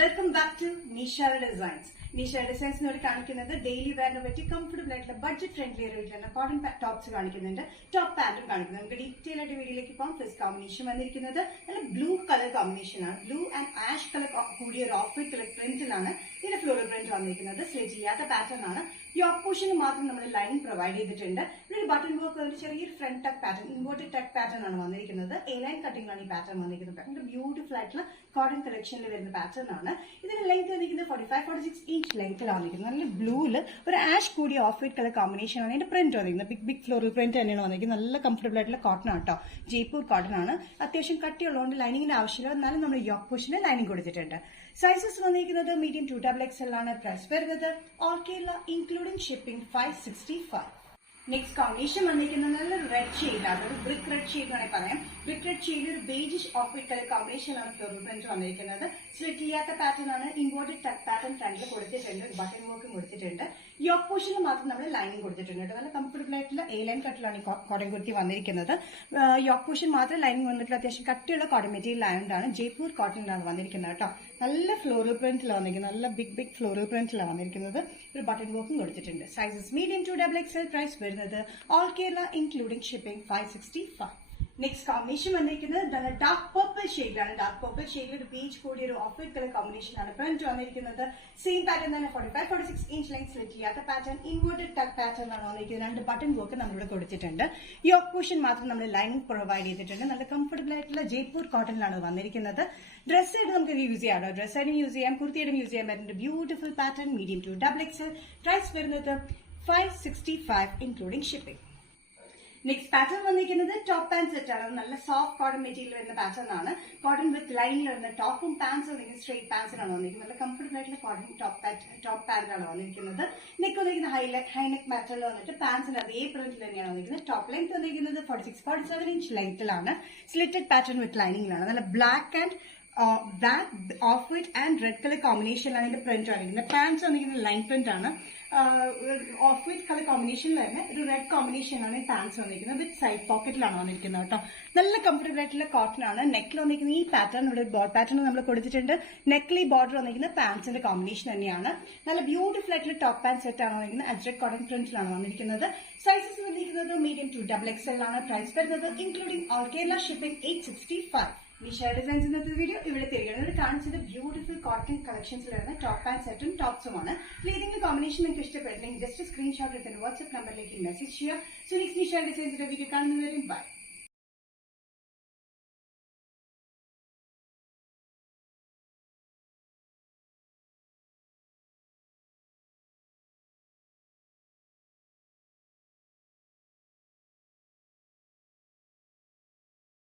Welcome back to Nisha designs. Nisha ഡിസൈൻസിനോട് കാണിക്കുന്നത് daily വെയറിനെ പറ്റി കംഫർട്ടബിൾ ആയിട്ടുള്ള ബഡ്ജറ്റ് ഫ്രണ്ട്ലി റേറ്റിലുള്ള കോട്ടൺ ടോപ്സ് കാണിക്കുന്നുണ്ട്, ടോപ്പ് പാന്റും കാണിക്കുന്നുണ്ട്. നമുക്ക് ഡീറ്റെയിൽ ആയിട്ട് വീഡിയോയിലേക്ക് പോകാം. ഫസ്റ്റ് കോമ്പിനേഷൻ വന്നിരിക്കുന്നത് നല്ല ബ്ലൂ കളർ കോമ്പിനേഷൻ ആണ്. ബ്ലൂ ആൻഡ് ആഷ് കളർ കൂടിയ ഒരു ഓഫ് വൈറ്റ് കളർ പ്രിന്റിലാണ് ഇതിന്റെ ഫ്ലോറൽ പ്രിന്റ് വന്നിരിക്കുന്നത്. സ്ലിറ്റ് ചെയ്യാത്ത പാറ്റേൺ ആണ്. യോക്ക് പോർഷന് മാത്രം നമ്മൾ ലൈനിങ് പ്രൊവൈഡ് ചെയ്തിട്ടുണ്ട്. ഒരു ബട്ടൺ വർക്ക് ഒരു ചെറിയൊരു ഫ്രണ്ട് ടക്ക് പാറ്റേൺ, ഇൻവേർട്ടഡ് ടക്ക് പാറ്റേൺ ആണ് വന്നിരിക്കുന്നത്. എ ലൈൻ കട്ടിംഗിലാണ് ഈ പാറ്റേൺ വന്നിരിക്കുന്നത്. ഭയങ്കര ബ്യൂട്ടിഫുൾ ആയിട്ടുള്ള കോട്ടൺ കളക്ഷനിൽ വരുന്ന പാറ്റേൺ ആണ്. ഇതിന്റെ ലെങ്ത് വന്നിരിക്കുന്നത് 45-46 ഇഞ്ച് ലെങ്ത്തിലാണ് വന്നിരിക്കുന്നത്. നല്ല ബ്ലൂവില് ഒരു ആഷ് കൂടിയ ഓഫ് വൈറ്റ് കളർ കോമ്പിനേഷൻ ആണ് ഇതിന്റെ പ്രിന്റ് വന്നിരിക്കുന്നത്. ബിഗ് ഫ്ലോറൽ പ്രിന്റ് തന്നെയാണ് വന്നിരിക്കുന്നത്. നല്ല കംഫർട്ടബിൾ ആയിട്ടുള്ള കോട്ടൺ ആണ് കേട്ടോ. ജയ്പൂർ കോട്ടൺ ആണ്. അത്യാവശ്യം കട്ടിയുള്ളതുകൊണ്ട് ലൈനിങ്ങിന്റെ ആവശ്യമില്ല. എന്നാലും നമ്മൾ യോക്ക് പോർഷന് ലൈനിങ് കൊടുത്തിട്ടുണ്ട്. സൈസസ് വന്നിരിക്കുന്നത് മീഡിയം 2XXL ആണ്. പ്രൈസ് വരുന്നത് all Kerala including shipping 565. Next combination വന്നിരിക്കുന്നത് നല്ല റെഡ് ഷെയ്ഡാണ്. ഒരു ബ്രിക്ക് റെഡ് ഷെയ്ഡ് വേണമെങ്കിൽ പറയാം. ബ്രിക്ക് റെഡ് ഷെയ്ഡ് ഒരു ബേജിഷ് ഓഫ് വൈറ്റ് കളർ കോമ്പിനേഷനാണ് ഫ്ലോറൽ പ്രിന്റ് വന്നിരിക്കുന്നത്. സ്ലിറ്റ് ചെയ്യാത്ത പാറ്റേൺ ആണ്. ഇൻവേർട്ടഡ് ടക്ക് പാറ്റേൺ ഫ്രണ്ടിൽ കൊടുത്തിട്ടുണ്ട്. ബട്ടൺ വർക്കും കൊടുത്തിട്ടുണ്ട്. യോക്ക് പോർഷന് മാത്രം നമ്മൾ ലൈനിങ് കൊടുത്തിട്ടുണ്ട്. നല്ല കംഫർട്ടബിൾ ആയിട്ടുള്ള എ ലൈൻ കട്ടിലാണ് ഈ കോട്ടൺ കുർത്തി വന്നിരിക്കുന്നത്. യോക്ക് പോർഷൻ മാത്രം ലൈനിങ് വന്നിട്ടുള്ള അത്യാവശ്യം കട്ടിയുള്ള കോട്ടൺ മെറ്റീരിയൽ ആയതുകൊണ്ടാണ് ജയ്പൂർ കോട്ടണിലാണ് വന്നിരിക്കുന്നത് കേട്ടോ. നല്ല ഫ്ലോറൽ പ്രിന്റിലാണ് വന്നിരിക്കുന്നത്. നല്ല ബിഗ് ഫ്ലോറൽ പ്രിന്റിലാണ് വന്നിരിക്കുന്നത്. ഒരു ബട്ടൺ വർക്കും കൊടുത്തിട്ടുണ്ട്. Sizes medium 2XXL. പ്രൈസ് വരുന്നത് all Kerala including shipping 565. Next combination വന്നിരിക്കുന്നത് ഡാർക്ക് പർപ്പിൾ ഷെയ്ഡിലാണ്. ഡാർക്ക് പർപ്പിൾ ഷെയ്ഡിൽ ഒരു ബീച്ച് കൂടി ഒരു ഓഫ് വൈറ്റ് കളർ കോമ്പിനേഷനാണ് പ്രിന്റ് വന്നിരിക്കുന്നത്. സെയിം പാറ്റേൺ തന്നെ 45-46 ഇഞ്ച് ലെങ്ത്. സ്ലിറ്റ് ചെയ്യാത്ത പാറ്റേൺ, ഇൻവേർട്ടഡ് ടക്ക് പാറ്റേൺ ആണ് വന്നിരിക്കുന്നത്. രണ്ട് ബട്ടൺ വർക്ക് നമ്മളിവിടെ കൊടുത്തിട്ടുണ്ട്. യോക്ക് പോർഷൻ മാത്രം നമ്മൾ ലൈനിങ് പ്രൊവൈഡ് ചെയ്തിട്ടുണ്ട്. നല്ല കംഫർട്ടബിൾ ആയിട്ടുള്ള ജയ്പൂർ കോട്ടണിലാണ് വന്നിരിക്കുന്നത്. ഡ്രസ് ആയിട്ട് നമുക്ക് യൂസ് ചെയ്യാം. ഡ്രസ് ആയിട്ട് യൂസ് ചെയ്യാം, കുർത്തിയായിട്ടും യൂസ് ചെയ്യാൻ പറ്റുന്ന beautiful pattern. Medium 2XXL. Price വരുന്നത് 565 ഇൻക്ലൂഡിംഗ് ഷിപ്പിംഗ്. നെക്സ്റ്റ് പാറ്റേൺ വന്നിരിക്കുന്നത് ടോപ്പ് പാന്റ് സെറ്റ് ആണ്. നല്ല സോഫ്റ്റ് കോട്ടൺ മെറ്റീരിയൽ വരുന്ന പാറ്റേൺ ആണ്. കോട്ടൺ വിത്ത് ലൈനിൽ വരുന്ന ടോപ്പും പാൻസും വന്നിരിക്കുന്നത് സ്ട്രേറ്റ് പാൻസിലാണ് വന്നിരിക്കുന്നത്. നല്ല കംഫർട്ടബിൾ ആയിട്ടുള്ള കോട്ടൺ ടോപ്പ് പാന്റാണ് വന്നിരിക്കുന്നത്. നെക്ക് വന്നിരിക്കുന്ന ഹൈനെക്ക് മാറ്ററിൽ വന്നിട്ട് പാൻസിന്റെ അതേ പ്രിന്റിൽ തന്നെയാണ് വന്നിരിക്കുന്നത്. ടോപ്പ് ലെങ്ത് വന്നിരിക്കുന്നത് 46-47 ഇഞ്ച് ലെങ്ത്തിലാണ്. സ്ലിറ്റഡ് പാറ്റേൺ വിത്ത് ലൈനിങ്ങിലാണ്. നല്ല black and off white and red colour കോമ്പിനേഷനിലാണ് ഇതിന്റെ പ്രിന്റ് വന്നിരിക്കുന്നത്. പാൻസ് വന്നിരിക്കുന്നത് ലൈൻ പ്രിന്റ് ആണ്. ഓഫ് വൈറ്റ് കളർ കോമ്പിനേഷനിൽ തന്നെ ഒരു റെഡ് കോമ്പിനേഷനാണ് ഈ പാൻസ് വന്നിരിക്കുന്നത്. വിത്ത് സൈഡ് പോക്കറ്റിലാണ് വന്നിരിക്കുന്നത് കേട്ടോ. നല്ല കംഫർട്ടബിൾ ആയിട്ടുള്ള കോട്ടൺ ആണ്. നെക്കിൽ വന്നിരിക്കുന്ന ഈ പാറ്റേൺ, ഇവിടെ ബോർഡ് പാറ്റേൺ നമ്മൾ കൊടുത്തിട്ടുണ്ട്. നെക്കിൽ ഈ ബോർഡർ വന്നിരിക്കുന്ന പാൻസിന്റെ കോമ്പിനേഷൻ തന്നെയാണ്. നല്ല ബ്യൂട്ടിഫുൾ ആയിട്ടുള്ള ടോപ്പ് പാന്റ് സെറ്റ് ആണ് വന്നിരിക്കുന്നത്. അജ്രക് കോട്ടൺ പ്രിന്റിലാണ് വന്നിരിക്കുന്നത്. സൈസസ് വന്നിരിക്കുന്നത് മീഡിയം 2XXL ആണ്. പ്രൈസ് വരുന്നത് including all Kerala shipping 865. Nisha designs ഇന്നത്തെ വീഡിയോ ഇവിടെ തിരികെ കാണിച്ചത് ബ്യൂട്ടിഫുൾ കോട്ടൺ കളക്ഷൻസിൽ വരുന്ന ടോപ്പ് ആൻഡ് സെറ്റും ടോപ്സുമാണ്. ഏതെങ്കിലും കോമ്പിനേഷൻ നിങ്ങൾക്ക് ഇഷ്ടപ്പെട്ടില്ലെങ്കിൽ ജസ്റ്റ് സ്ക്രീൻഷോട്ട് എടുത്ത് വാട്സ്ആപ്പ് നമ്പറിലേക്ക് മെസ്സേജ് ചെയ്യുക. സോ നെക്സ്റ്റ് നിഷ ഡിസൈൻസിന്റെ വീഡിയോ കാണുന്നവരും ബൈ.